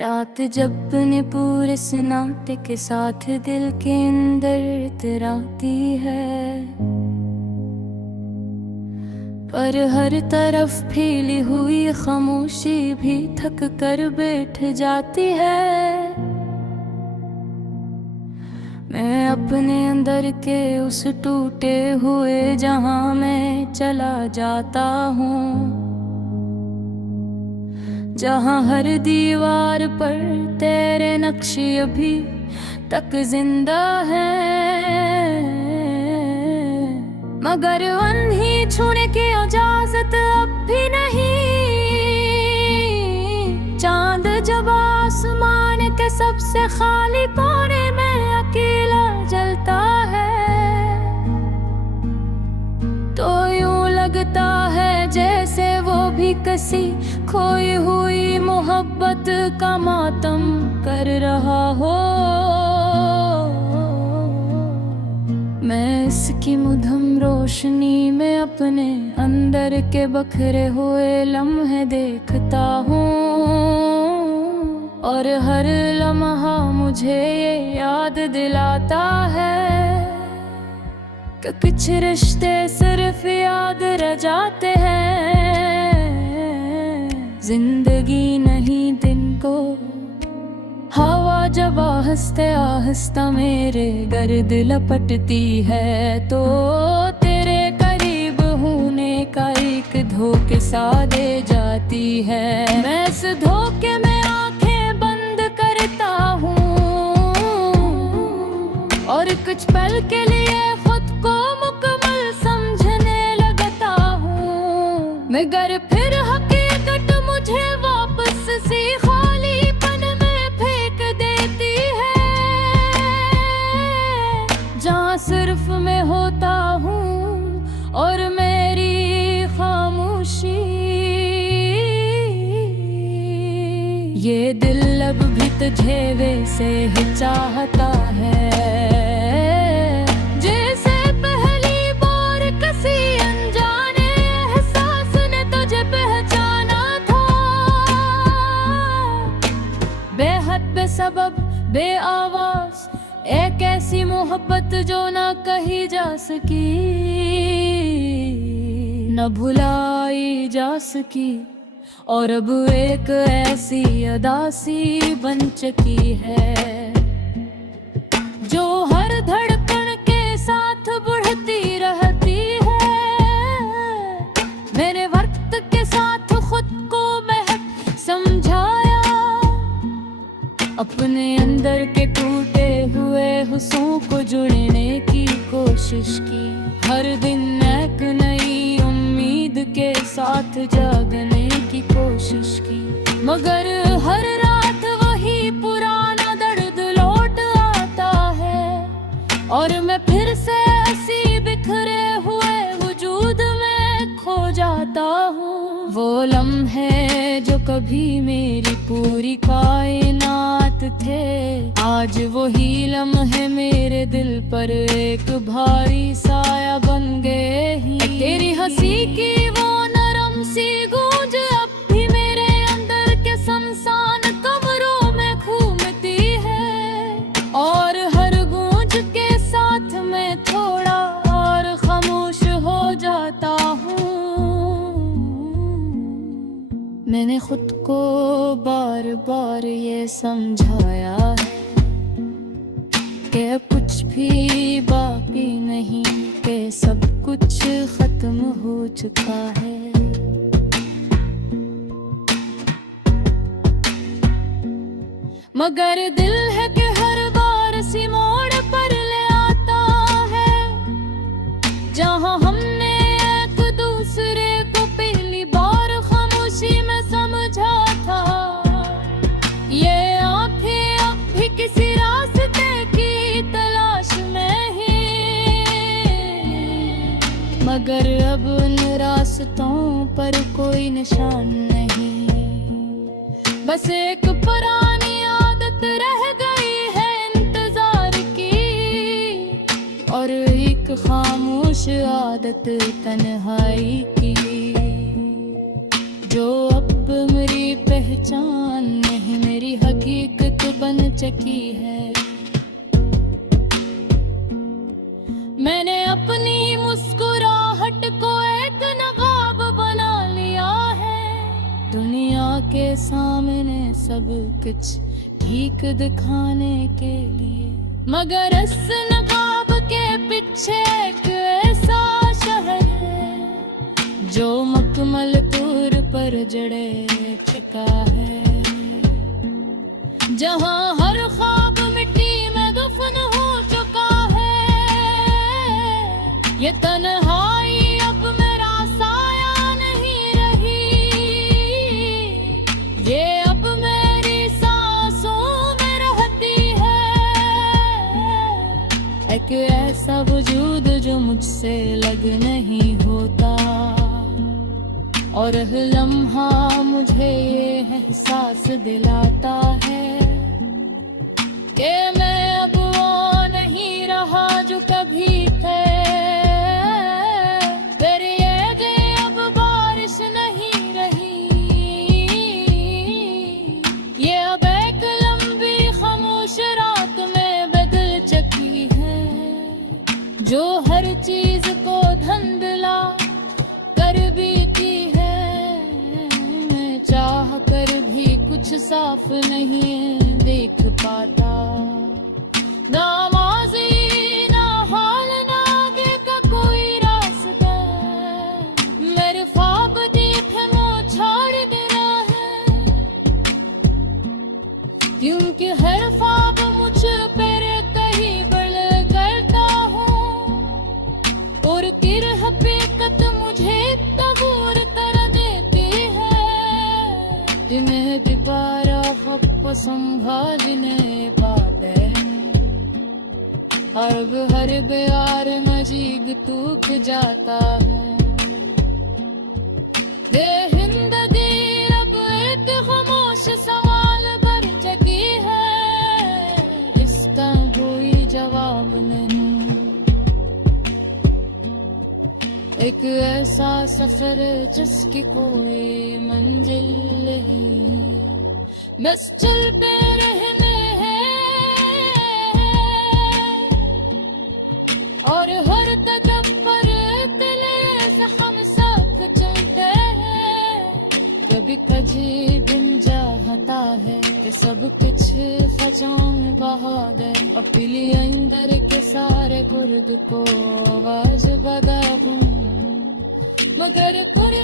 रात जब ने पूरे सन्नाटे के साथ दिल के अंदर इतराती है, पर हर तरफ फैली हुई खामोशी भी थक कर बैठ जाती है। मैं अपने अंदर के उस टूटे हुए जहां में चला जाता हूँ, जहां हर दीवार पर तेरे नक्श अभी तक जिंदा है, मगर उन्हीं छूने की इजाजत अब भी नहीं। चांद जब आसमान के सबसे खाली कोने में अकेला जलता है, तो यूं लगता है जैसे वो भी किसी खोई हुई मोहब्बत का मातम कर रहा हो। मैं इसकी मुधम रोशनी में अपने अंदर के बखरे हुए लम्हे देखता हूँ, और हर लम्हा मुझे ये याद दिलाता है कि कुछ रिश्ते सिर्फ याद रह जाते हैं, जिंदगी नहीं दिन को। हवा जब आहिस्ते आहिस्ता मेरे गर्द लपटती है, तो तेरे करीब होने का एक धोखे सा दे जाती है। मैं इस धोखे में आंखें बंद करता हूँ, और कुछ पल के लिए खुद को मुकम्मल समझने लगता हूँ, मगर फिर हकीकत मुझे वापस सी खालीपन में फेंक देती है, जहाँ सिर्फ मैं होता हूँ और मेरी खामोशी। ये दिल अब भी तुझे वैसे ही चाहता है, जैसे पहली बार किसी अनजाने एहसास ने तुझे पहचाना था। बेहद बेसबब बेआवाज एक ऐसी मोहब्बत जो ना कही जा सकी, न भुलाई जा सकी, और अब एक ऐसी अदासी बन चुकी है, जो हर धड़कन के साथ बढ़ती रहती है। मेरे वक्त के साथ खुद को महक समझाया, अपने अंदर के टूटे हुए हुस्सों को जुड़ने की कोशिश की। हर दिन एक नई उम्मीद के साथ जागने की कोशिश की, मगर हर रात वही पुराना दर्द लौट आता है, और मैं फिर से ऐसी बिखरे हुए वजूद में खो जाता हूँ। वो लम्हे जो कभी मेरी पूरी कायनात थे, आज वही लम्हे मेरे दिल पर एक भारी साया बन गए ही। तेरी हंसी की वो नरम सी गूंज अब भी मेरे अंदर के सुनसान कमरों में घूमती है, और हर गूंज के साथ मैं थोड़ा और खामोश हो जाता हूँ। मैंने खुद को बार बार ये समझाया है कि कुछ भी बाकी नहीं, कि सब कुछ खत्म हो चुका है। मगर दिल है कि हर बार सी मोड़ पर ले आता है, जहां हमने एक दूसरे को पहली बार खामोशी में समझा था। ये आंखें अब भी किसी रास्ते की तलाश में ही, मगर अब उन रास्तों पर कोई निशान नहीं। बस एक पुरानी आदत रह गई है इंतजार की, और एक खामोश आदत तन्हाई की, जो अब मेरी पहचान नहीं मेरी हकीकत बन चुकी है। मैंने अपनी मुस्कुराहट को एक नवाब बना लिया है। दुनिया के सामने सब कुछ ठीक दिखाने के लिए, मगर इस नवाब के पीछे एक ऐसा शहर है जो मकमल तौर पर जड़े चुका है, जहां हर ख्वाब मिट्टी में दफन हो चुका है। ये तन्हाई अब मेरा साया नहीं रही, ये अब मेरी सांसों में रहती है। एक ऐसा वजूद जो मुझसे लग नहीं होता, और हर लम्हा मुझे ये एहसास दिलाता है कि मैं अब वो नहीं रहा जो कभी थे। तेरी यादें अब बारिश नहीं रही, ये अब एक लंबी खामोश रात में बदल चुकी है, जो हर चीज को धुंधला कर बीती है। मैं चाह कर भी कुछ साफ नहीं देख पाता, ना माज़ी ना हाल ना आगे का कोई रास्ता। मेरे ख्वाब देख मुँह छोड़ देना है, क्योंकि हर ख्वाब मुझ पर कहीं बल करता हूँ, और किर हकीकत मुझे तबूर कर देती है। तुम्हें दोबारा हक संभालने पाते अब हर प्यार मजीग टूट जाता है। ये जिंदगी अब एक खामोश सवाल बन चुकी है, इसका कोई जवाब नहीं। एक ऐसा सफर जिसकी कोई मंजिल नहीं, बस चल पे रहने हैं, और हर कदम पर तले से हम साथ चलते हैं। कभी कभी दिन चाहता है कि सब कुछ फजाओं में बहा दे, अपनी अंदर के सारे कुर्द को आवाज बदा दूं, मगर कोई